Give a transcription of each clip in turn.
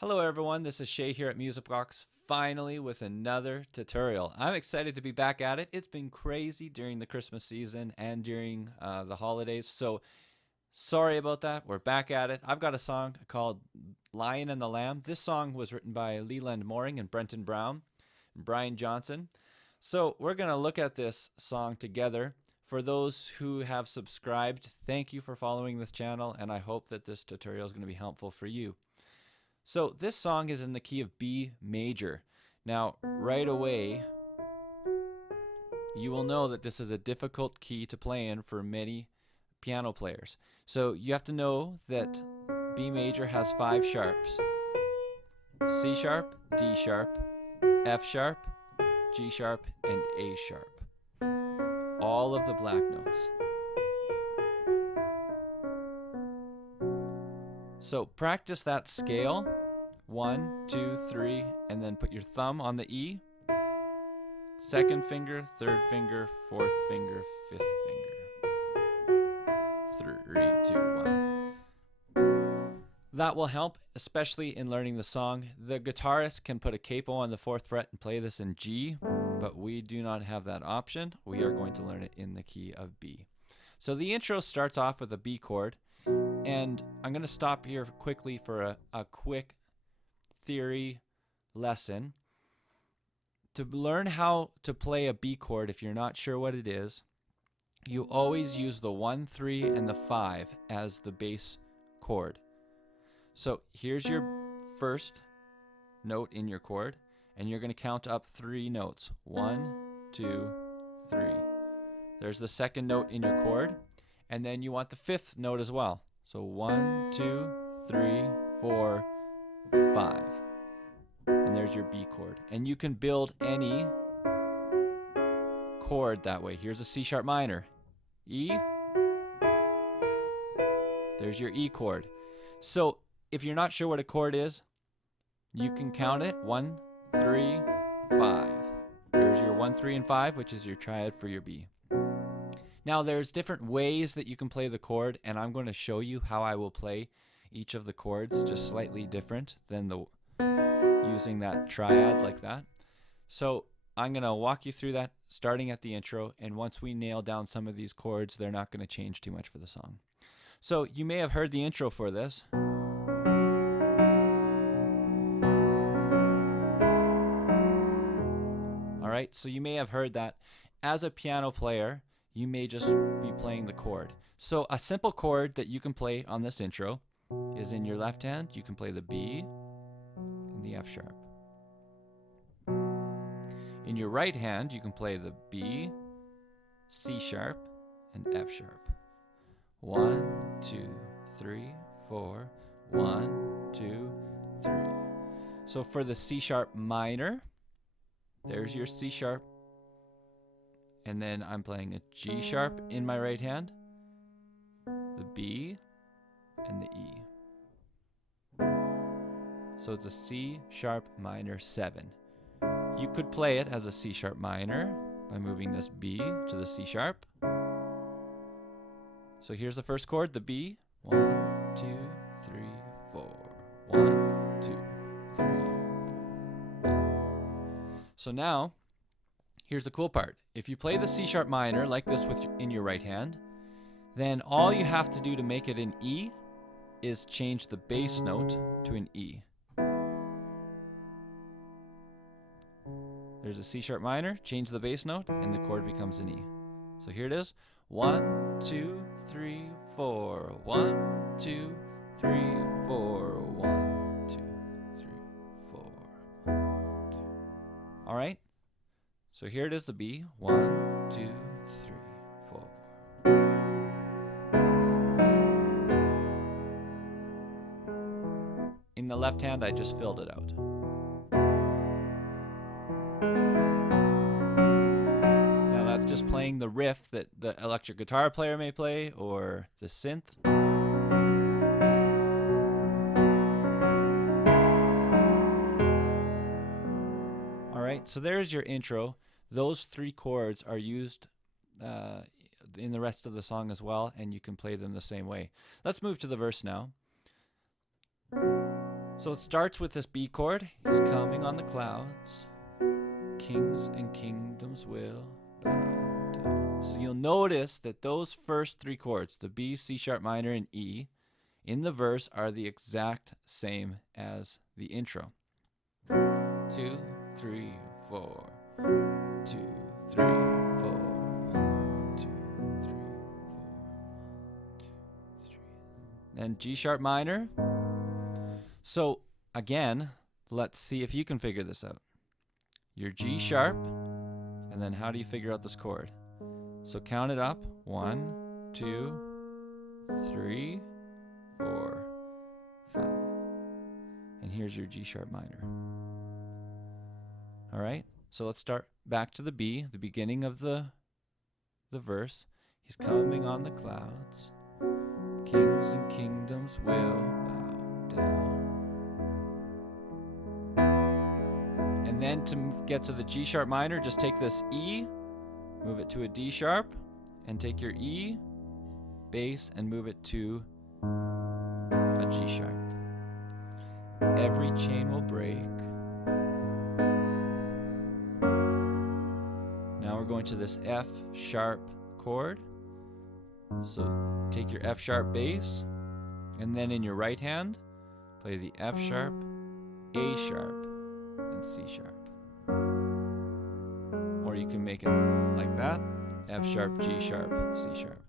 Hello everyone, this is Shay here at Musicbox, finally with another tutorial. I'm excited to be back at it. It's been crazy during the Christmas season and during the holidays, so sorry about that. We're back at it. I've got a song called Lion and the Lamb. This song was written by Leland Mooring and Brenton Brown and Brian Johnson. So we're going to look at this song together. For those who have subscribed, thank you for following this channel, and I hope that this tutorial is going to be helpful for you. So this song is in the key of B major. Now, right away, you will know that this is a difficult key to play in for many piano players. So you have to know that B major has 5 sharps: C sharp, D sharp, F sharp, G sharp, and A sharp. All of the black notes. So practice that scale, 1, 2, 3, and then put your thumb on the E, second finger, third finger, fourth finger, fifth finger. 3, 2, 1. That will help, especially in learning the song. The guitarist can put a capo on the 4th fret and play this in G, but we do not have that option. We are going to learn it in the key of B. So the intro starts off with a B chord. And I'm going to stop here quickly for a quick theory lesson. To learn how to play a B chord, if you're not sure what it is, you always use the 1, 3, and the 5 as the bass chord. So here's your first note in your chord, and you're going to count up 3 notes. 1, 2, 3. There's the second note in your chord, and then you want the 5th note as well. So 1, 2, 3, 4, 5. And there's your B chord. And you can build any chord that way. Here's a C sharp minor. E. There's your E chord. So if you're not sure what a chord is, you can count it. 1, 3, 5. There's your 1, 3, and 5, which is your triad for your B. Now there's different ways that you can play the chord, and I'm going to show you how I will play each of the chords, just slightly different than the using that triad like that. So I'm going to walk you through that starting at the intro, and once we nail down some of these chords, they're not going to change too much for the song. So you may have heard the intro for this. All right, so you may have heard that. As a piano player, you may just be playing the chord. So a simple chord that you can play on this intro is in your left hand. You can play the B and the F sharp. In your right hand, you can play the B, C sharp, and F sharp. 1, 2, 3, 4. 1, 2, 3. So for the C sharp minor, there's your C sharp. And then I'm playing a G sharp in my right hand, the B, and the E. So it's a C sharp minor 7. You could play it as a C sharp minor by moving this B to the C sharp. So here's the first chord, the B. 1, 2, 3, 4. 1, 2, 3, 4. So now, here's the cool part. If you play the C sharp minor like this in your right hand, then all you have to do to make it an E is change the bass note to an E. There's a C sharp minor, change the bass note, and the chord becomes an E. So here it is. 1, 2, 3, 4. 1, 2, 3, 4. 1, 2, 3, 4. All right? So here it is, the B. 1, 2, 3, 4. In the left hand, I just filled it out. Now that's just playing the riff that the electric guitar player may play, or the synth. All right, so there's your intro. Those 3 chords are used in the rest of the song as well, and you can play them the same way. Let's move to the verse now. So it starts with this B chord. He's coming on the clouds. Kings and kingdoms will bow down. So you'll notice that those first three chords, the B, C sharp minor, and E, in the verse are the exact same as the intro. 2, 3, 4. 2, 3, 4. 1, 2, 3, 4. 2, 3. Then G sharp minor. So again, let's see if you can figure this out. Your G sharp, and then how do you figure out this chord? So count it up. 1, 2, 3, 4, 5. And here's your G sharp minor. All right, so let's start back to the B, the beginning of the verse. He's coming on the clouds. Kings and kingdoms will bow down. And then to get to the G sharp minor, just take this E, move it to a D sharp, and take your E, bass, and move it to a G sharp. Every chain will break. Now we're going to this F sharp chord. So take your F sharp bass, and then in your right hand, play the F sharp, A sharp, and C sharp. Or you can make it like that, F sharp, G sharp, C sharp.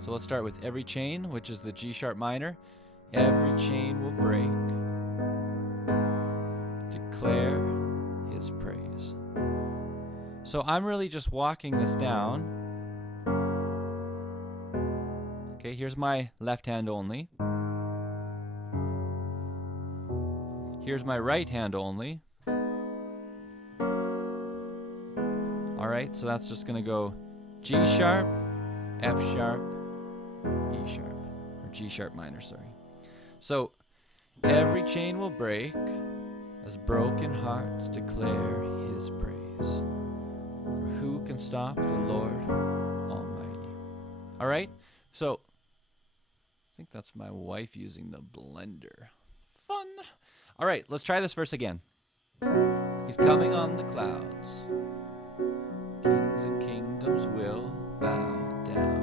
So let's start with every chain, which is the G sharp minor. Every chain will break. Declare his praise. So I'm really just walking this down. Okay, here's my left hand only. Here's my right hand only. All right, so that's just gonna go G sharp, F sharp, E sharp, or G sharp minor, sorry. So every chain will break as broken hearts declare his praise. For who can stop the Lord Almighty? All right, so I think that's my wife using the blender. Fun. All right, let's try this verse again. He's coming on the clouds. Kings and kingdoms will bow down.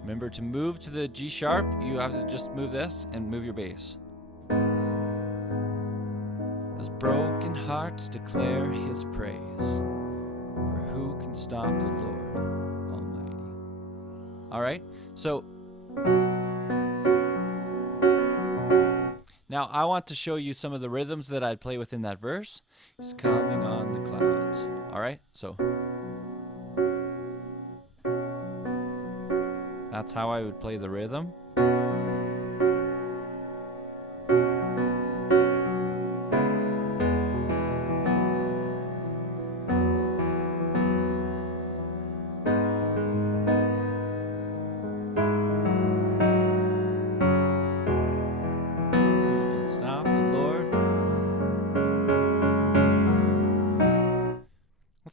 Remember to move to the G sharp, you have to just move this and move your bass. As broken hearts declare his praise, for who can stop the Lord Almighty? All right, so now I want to show you some of the rhythms that I'd play within that verse. He's coming on the clouds. All right, so that's how I would play the rhythm.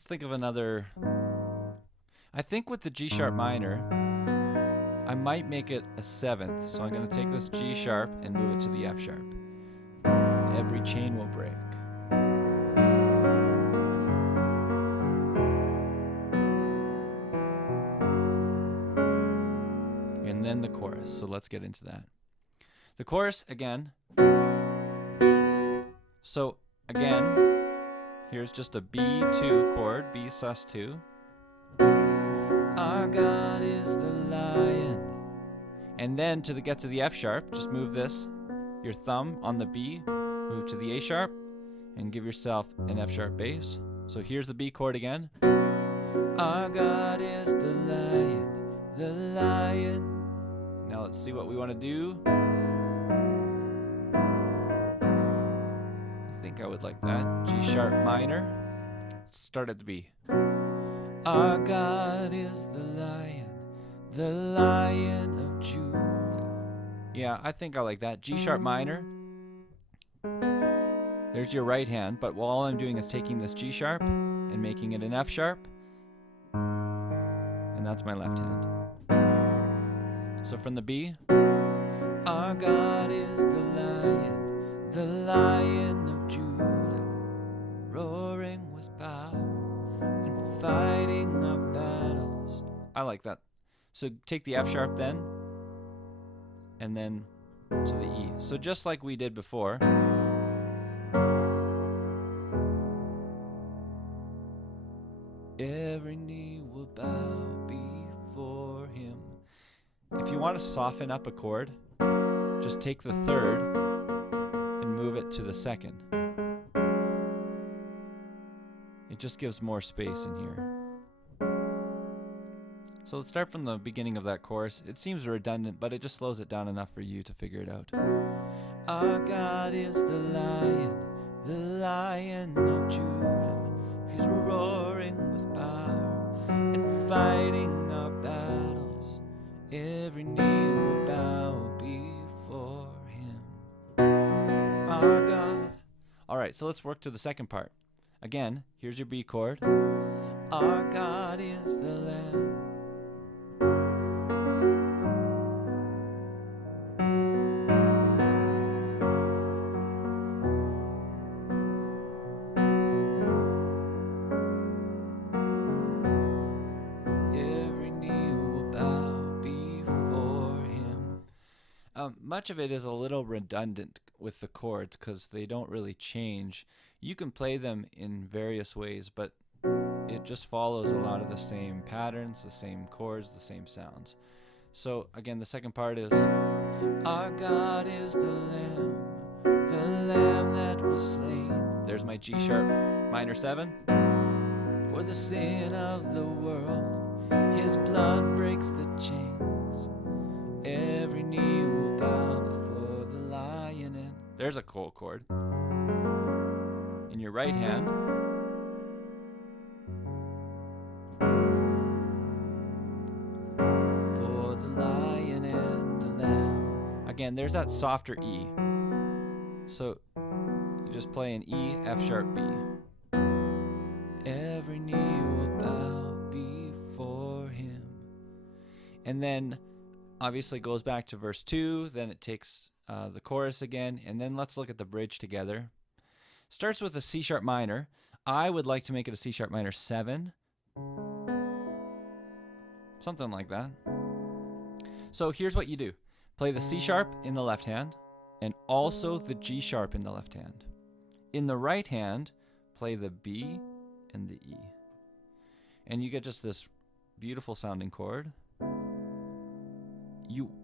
Think of another. I think with the G sharp minor, I might make it a 7th. So I'm going to take this G sharp and move it to the F sharp. Every chain will break. And then the chorus. So let's get into that. The chorus again. So again, here's just a B2 chord, B sus2. Our God is the lion. And then to get to the F sharp, just move this, your thumb on the B, move to the A sharp, and give yourself an F sharp bass. So here's the B chord again. Our God is the lion, the lion. Now let's see what we want to do. I would like that. G sharp minor. Start at the B. Our God is the Lion of Judah. Yeah, I think I like that. G sharp minor. There's your right hand, but all I'm doing is taking this G sharp and making it an F sharp. And that's my left hand. So from the B. Our God like that. So take the F sharp then, and then to the E. So just like we did before. Every knee will bow before him. If you want to soften up a chord, just take the third and move it to the second. It just gives more space in here. So let's start from the beginning of that chorus. It seems redundant, but it just slows it down enough for you to figure it out. Our God is the Lion of Judah. He's roaring with power and fighting our battles. Every knee will bow before him. Our God. All right, so let's work to the second part. Again, here's your B chord. Our God is the Lamb. Much of it is a little redundant with the chords because they don't really change. You can play them in various ways, but it just follows a lot of the same patterns, the same chords, the same sounds. So again, the second part is, our God is the Lamb that was slain. There's my G sharp minor 7. For the sin of the world, his blood breaks the chains. Every knee will bow before the Lion. And there's a cool chord. In your right hand, for the Lion and the Lamb. Again, there's that softer E. So you just play an E, F sharp, B. Every knee will bow before him. And then obviously goes back to verse 2, then it takes the chorus again, and then let's look at the bridge together. Starts with a C sharp minor. I would like to make it a C sharp minor 7. Something like that. So here's what you do. Play the C sharp in the left hand, and also the G sharp in the left hand. In the right hand, play the B and the E. And you get just this beautiful sounding chord.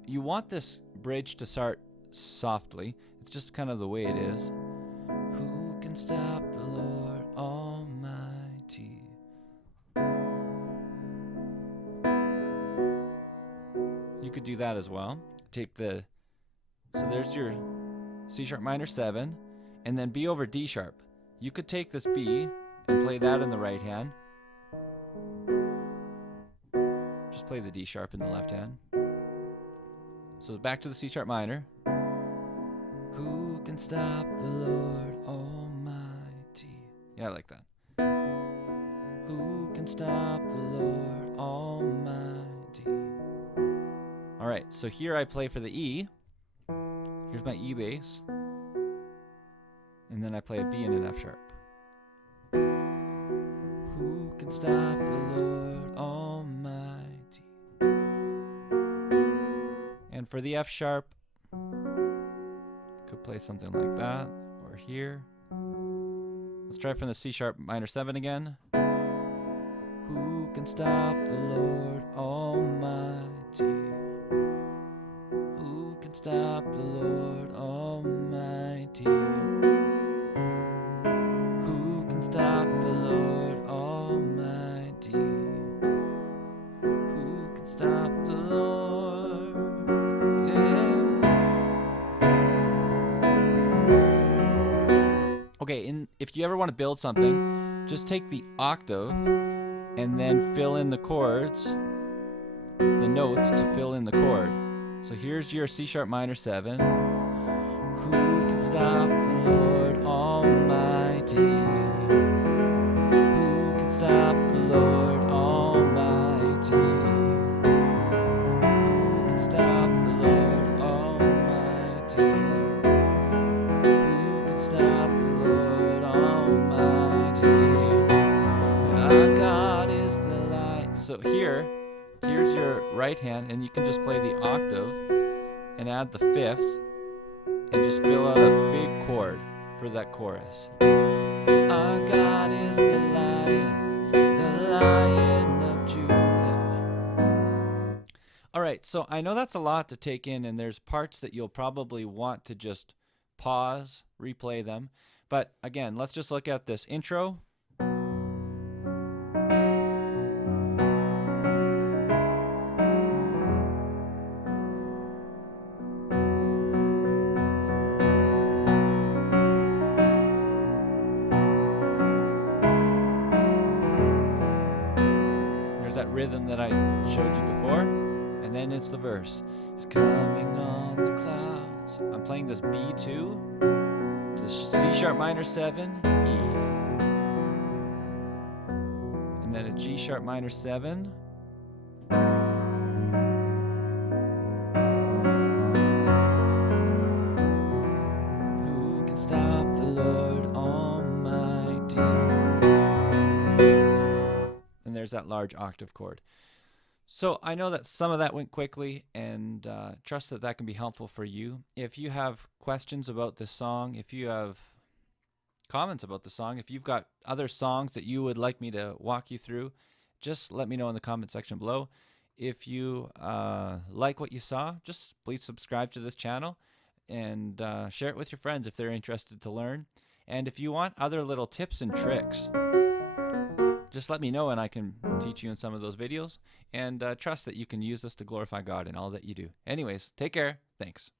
You want this bridge to start softly. It's just kind of the way it is. Who can stop the Lord Almighty? You could do that as well. So there's your C sharp minor 7, and then B over D sharp. You could take this B and play that in the right hand. Just play the D sharp in the left hand. So back to the C sharp minor. Who can stop the Lord Almighty? Yeah, I like that. Who can stop the Lord Almighty? All right, so here I play for the E. Here's my E bass. And then I play a B and an F sharp. Who can stop the Lord Almighty? And for the F sharp, could play something like that, or here. Let's try from the C sharp minor 7 again. Who can stop the Lord Almighty? Who can stop the Lord Almighty? Who can stop the Lord Almighty? Who can stop the Lord? Okay, if you ever want to build something, just take the octave and then fill in the chords, the notes to fill in the chord. So here's your C sharp minor 7. Who can stop the Lord Almighty? Who can stop the Lord Almighty? Who can stop the Lord Almighty? Who can stop the Lord Almighty? Our God is the light. So here's here's your right hand, and you can just play the octave and add the fifth and just fill out a big chord for that chorus. Our God is the Lion of Judah. All right, so I know that's a lot to take in, and there's parts that you'll probably want to just pause, replay them. But again, let's just look at this intro. There's that rhythm that I showed you before, and then it's the verse. He's coming on the clouds. I'm playing this B2 to C sharp minor 7, E, and then a G sharp minor 7. Who can stop the Lord Almighty? And there's that large octave chord. So I know that some of that went quickly, and trust that that can be helpful for you. If you have questions about this song, if you have comments about the song, if you've got other songs that you would like me to walk you through, just let me know in the comment section below. If you like what you saw, just please subscribe to this channel and share it with your friends if they're interested to learn. And if you want other little tips and tricks, just let me know and I can teach you in some of those videos. And trust that you can use this to glorify God in all that you do. Anyways, take care. Thanks.